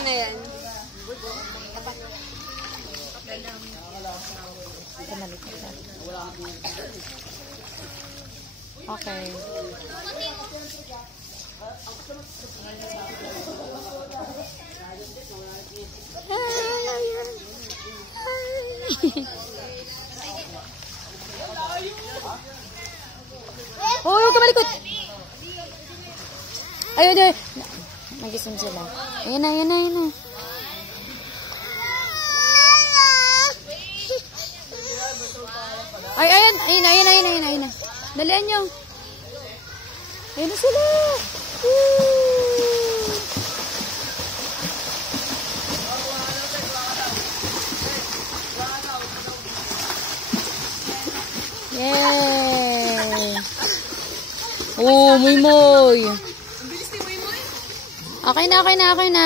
Akin na yan. Okay. Oh, huwag ka malikot. Ayun, ayun. Nagising sila. Ayan na, ayan na, ayan na. Ay, ayan, ayan, ayan, ayan, ayan, ayan. Dalian nyo. Ayan na sila. Woo! Yay! Oh, muy muy. Ang bilis ni Moy Moy. Okay na, okay na, okay na.